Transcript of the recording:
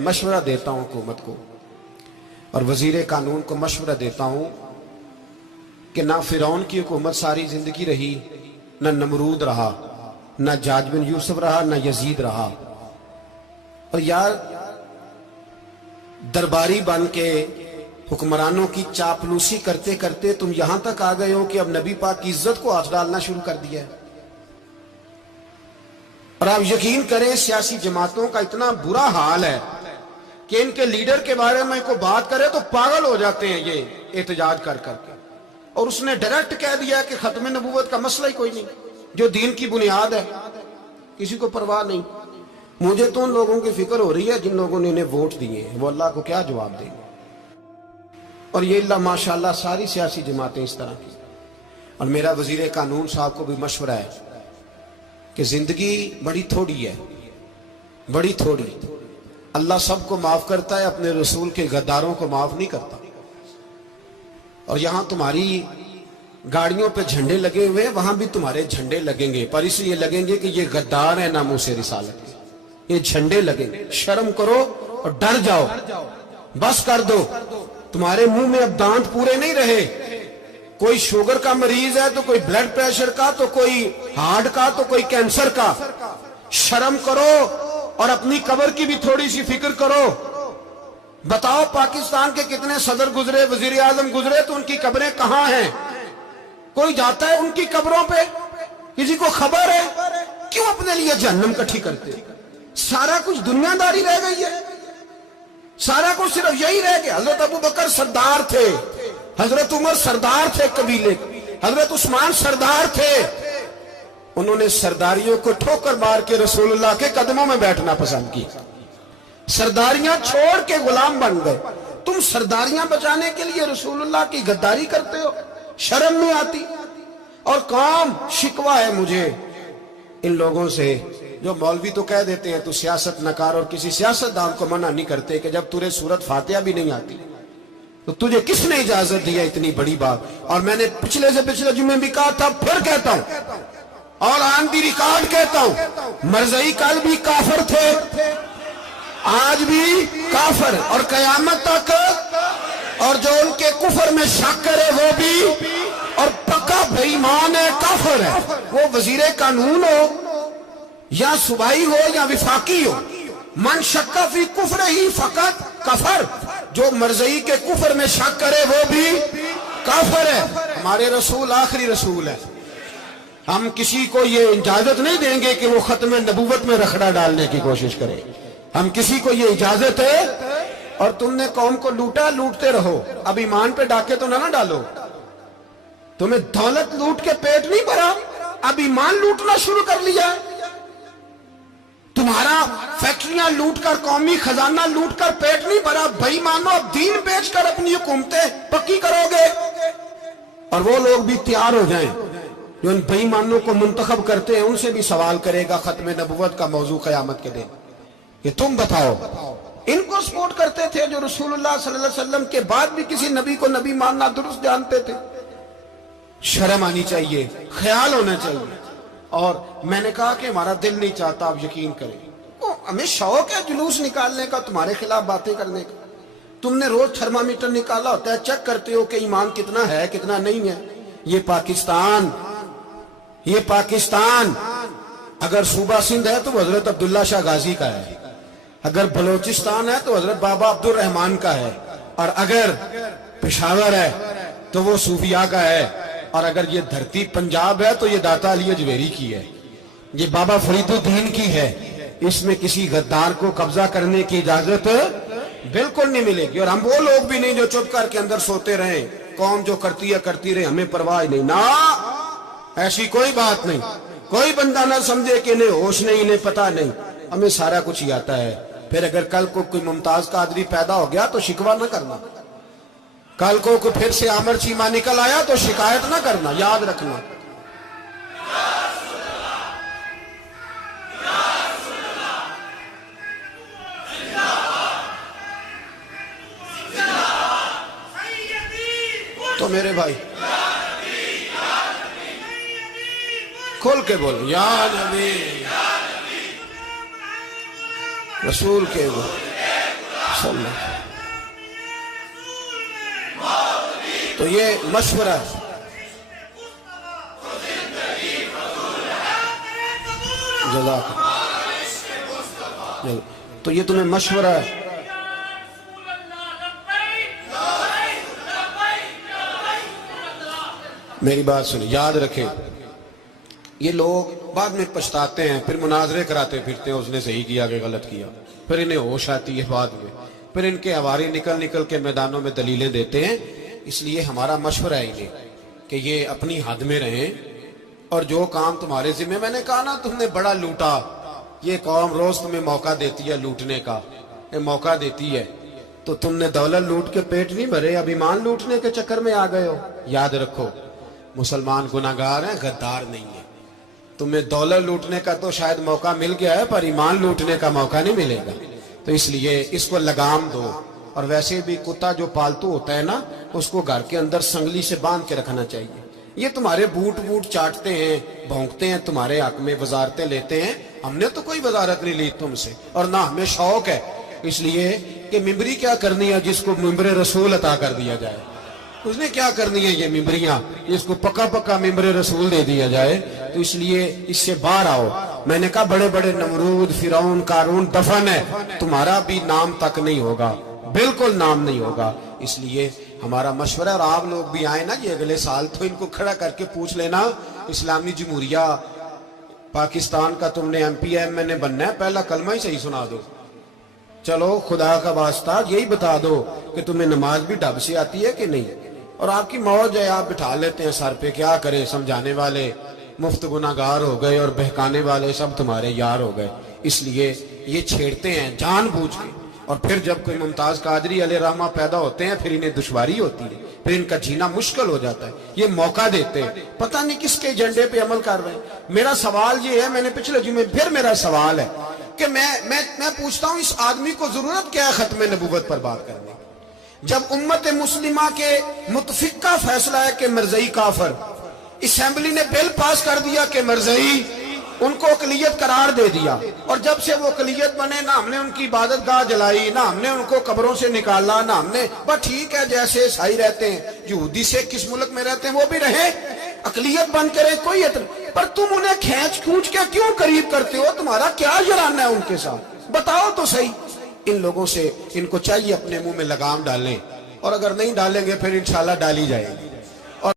मशवरा देता हूं हुकूमत को और वजीर कानून को मशवरा देता हूं कि ना फिरौन की हुकूमत सारी जिंदगी रही, ना नमरूद रहा, ना जाज बिन यूसुफ रहा, ना यजीद रहा। और यार दरबारी बन के हुक्मरानों की चापलूसी करते करते तुम यहां तक आ गए हो कि अब नबी पाक की इज्जत को हाथ डालना शुरू कर दिया है। और आप यकीन करें सियासी जमातों का इतना बुरा हाल है कि इनके लीडर के बारे में कोई बात करे तो पागल हो जाते हैं ये एहतजाज कर करके। और उसने डायरेक्ट कह दिया कि खत्म नबूवत का मसला ही कोई नहीं, जो दीन की बुनियाद है, किसी को परवाह नहीं। मुझे तो उन लोगों की फिक्र हो रही है जिन लोगों ने इन्हें वोट दिए हैं, वो अल्लाह को क्या जवाब देंगे। और ये अल्लाह माशाल्लाह सारी सियासी जमातें इस तरह की। और मेरा वजीर कानून साहब को भी मशवरा है कि जिंदगी बड़ी थोड़ी है, बड़ी थोड़ी। अल्लाह सबको माफ करता है, अपने रसूल के गद्दारों को माफ नहीं करता। और यहां तुम्हारी गाड़ियों पे झंडे लगे हुए हैं, वहां भी तुम्हारे झंडे लगेंगे, पर इसलिए लगेंगे कि ये गद्दार है नामूसे रिसालत के। ये झंडे लगेंगे। शर्म करो और डर जाओ, बस कर दो। तुम्हारे मुंह में अब दांत पूरे नहीं रहे। कोई शुगर का मरीज है तो कोई ब्लड प्रेशर का, तो कोई हार्ट का, तो कोई कैंसर का। शर्म करो और अपनी कब्र की भी थोड़ी सी फिक्र करो। बताओ पाकिस्तान के कितने सदर गुजरे, वजीर आजम गुजरे, तो उनकी कब्रें कहां हैं? कोई जाता है उनकी कब्रों पे? किसी को खबर है? क्यों अपने लिए जहन्नम इकट्ठी करते? सारा कुछ दुनियादारी रह गई है, सारा कुछ सिर्फ यही रह गया। हजरत अबू बकर सरदार थे, हजरत उमर सरदार थे कबीले, हजरत उस्मान सरदार थे। उन्होंने सरदारियों को ठोकर मार के रसूलुल्लाह के कदमों में बैठना पसंद किया। सरदारियां छोड़ के गुलाम बन गए। तुम सरदारियां बचाने के लिए रसूलुल्लाह की गद्दारी करते हो, शर्म नहीं आती। और कौम शिकवा है मुझे इन लोगों से जो मौलवी तो कह देते हैं तू सियासत नकार, और किसी सियासतदान को मना नहीं करते कि जब तुझे सूरत फातिहा भी नहीं आती तो तुझे किसने इजाजत दिया इतनी बड़ी बात। और मैंने पिछले से पिछले जुम्मे भी कहा था, फिर कहता हूं और आन दी रिकॉर्ड कहता हूं, मरज़ई कल भी काफिर थे, आज भी काफिर और कयामत तक। और जो उनके कुफर में शक करे वो भी, और पक्का बेईमान है, काफिर है। वो वजीर कानून हो या सूबाई हो या विफाकी हो, मन शक्का फी कुफर ही फकत कफर। जो मरज़ई के कुफर में शक करे वो भी काफिर है। हमारे रसूल आखिरी रसूल है। हम किसी को ये इजाजत नहीं देंगे कि वो खत्म नबूवत में रखड़ा डालने की कोशिश करे। हम किसी को ये इजाजत है। और तुमने कौम को लूटा, लूटते रहो, अब ईमान पे डाके तो ना डालो। तुम्हें दौलत लूट के पेट नहीं भरा, अब ईमान लूटना शुरू कर लिया। तुम्हारा फैक्ट्रियां लूटकर, कौमी खजाना लूटकर पेट नहीं भरा। बेईमानो, अब दीन बेचकर अपनी हुकूमतें पक्की करोगे। और वो लोग भी तैयार हो जाएं जो इन बेईमानों को मुंतखब करते हैं, उनसे भी सवाल करेगा खत्म नबुव्वत का मौजू क़यामत के दिन कि तुम बताओ। इनको सपोर्ट करते थे जो रसूलुल्लाह सल्लल्लाहु अलैहि वसल्लम के बाद भी किसी नबी को नबी मानना दुरुस्त जानते थे। शर्म आनी चाहिए, ख्याल होना चाहिए। और मैंने कहा कि हमारा दिल नहीं चाहता, आप यकीन करें, हमें शौक है जुलूस निकालने का, तुम्हारे खिलाफ बातें करने का। तुमने रोज थर्मामीटर निकाला होता है, चेक करते हो कि ईमान कितना है कितना नहीं है। ये पाकिस्तान अगर सूबा सिंध है तो हजरत अब्दुल्ला शाह गाजी का है, अगर बलोचिस्तान है तो हजरत बाबा अब्दुल रहमान का है, और अगर पेशावर है तो वो सूफिया का है, और अगर ये धरती पंजाब है तो ये दाता अली अजमेरी की है, ये बाबा फरीदुद्दीन की है। इसमें किसी गद्दार को कब्जा करने की इजाजत बिल्कुल नहीं मिलेगी। और हम वो लोग भी नहीं जो चुप करके अंदर सोते रहे, कौम जो करती है करती रहे, हमें परवाह नहीं। ना, ऐसी कोई बात नहीं। कोई बंदा ना समझे कि इन्हें होश नहीं, इन्हें पता नहीं, हमें सारा कुछ ही आता है। फिर अगर कल को कोई मुमताज कादरी पैदा हो गया तो शिकवा ना करना। कल को कोई फिर से आमर चीमा निकल आया तो शिकायत ना करना, याद रखना। तो मेरे भाई खोल के बोल, या नबी रसूल के बोल। تو یہ مشورہ ہے. جزاک اللہ. تو یہ تمہیں مشورہ ہے. میری بات سنیں، یاد رکھیں، یہ لوگ بعد میں پچھتاتے ہیں، پھر مناظرے کراتے پھرتے ہیں اس نے صحیح کیا کہ غلط کیا، پھر انہیں ہوش آتی ہے بعد میں، پھر ان کے ہواری نکل کے میدانوں میں دلیلیں دیتے ہیں. اس لیے ہمارا مشورہ ہے انہیں کہ یہ اپنی حد میں رہیں، اور جو کام تمہارے ذمہ، میں نے کہا نا تم نے بڑا لوٹا، یہ قوم روز تمہیں موقع دیتی ہے لوٹنے کا، یہ موقع دیتی ہے، تو تم نے دولت لوٹ کے پیٹ نہیں بھرے، اب ایمان لوٹنے کے چکر میں آ گئے ہو. یاد رکھو، مسلمان گناہگار ہیں، غدار نہیں ہیں. تمہیں دولت لوٹنے کا تو شاید موقع مل گیا ہے، پر ایمان لوٹنے کا موقع نہیں ملے گا. تو اس لیے اس کو لگام دو. اور ویسے بھی کتا جو پالتو ہوتا ہے نا، اس کو گھر کے اندر سنگلی سے باندھ کے رکھنا چاہیے. یہ تمہارے بوٹ چاٹتے ہیں، بھونکتے ہیں، تمہارے حق میں وزارتیں لیتے ہیں. ہم نے تو کوئی وزارت نہیں لی تم سے، اور نہ ہمیں شوق ہے. اس لیے کہ ممبری کیا کرنی ہے جس کو ممبر رسول عطا کر دیا جائے؟ اس نے کیا کرنی ہے یہ ممبریاں جس کو پکا ممبر رسول دے دیا جائے؟ تو اس لیے اس سے باہر آؤ. میں نے کہا بڑے بڑے نمرود، فرعون، قارون دفن ہے، تمہارا بھی نام تک نہیں ہوگا، بالکل نام نہیں ہوگا. اس لیے ہمارا مشورہ، اور آپ لوگ بھی آئے نا یہ اگلے سال، تو ان کو کھڑا کر کے پوچھ لینا، اسلامی جمہوریہ پاکستان کا تم نے MPM نے بننا ہے، پہلا کلمہ ہی صحیح سنا دو. چلو خدا کا واسطہ یہی بتا دو کہ تمہیں نماز بھی ڈھب سے آتی ہے کہ نہیں. اور آپ کی موج ہے، آپ بٹھا لیتے ہیں سر پہ، کیا کریں، سمجھانے والے مفت گناہگار ہو گئے اور بہکانے والے سب تمہارے یار ہو گئے. اس لیے یہ چھیڑتے ہیں جان بوجھ کے. اور پھر جب کوئی ممتاز قادری علیہ رحمہ پیدا ہوتے ہیں، پھر انہیں دشواری ہوتی ہے، پھر ان کا جینا مشکل ہو جاتا ہے. یہ موقع دیتے ہیں، پتہ نہیں کس کے ایجنڈے پہ عمل کر رہے ہیں. میرا سوال یہ ہے، میں نے پچھلے جمعے پھر میرا سوال ہے کہ میں پوچھتا ہوں، اس آدمی کو ضرورت کیا ہے ختم نبوت پر بات کرنے؟ جب امت مسلمہ کے متفق کا فیصلہ ہے کہ مرزائی کافر، اسمبلی نے بل پاس کر دیا کہ مرزائی، ان کو اقلیت قرار دے دیا، اور جب سے وہ اقلیت بنے، نہ ہم نے ان کی عبادت گاہ جلائی، نہ ہم نے ان کو قبروں سے نکالا، نہ ہم نے، بس ٹھیک ہے جیسے عیسائی رہتے ہیں، یہودی سے کس ملک میں رہتے ہیں وہ بھی رہے، اقلیت بن کے رہے، کوئی اعتراض. پر تم انہیں کھینچ کے کیوں قریب کرتے ہو؟ تمہارا کیا جرانہ ہے ان کے ساتھ؟ بتاؤ تو صحیح. ان لوگوں سے ان کو چاہیے اپنے منہ میں لگام ڈالیں، اور اگر نہیں ڈالیں گے پھر انشاءاللہ ڈالی جائے گی.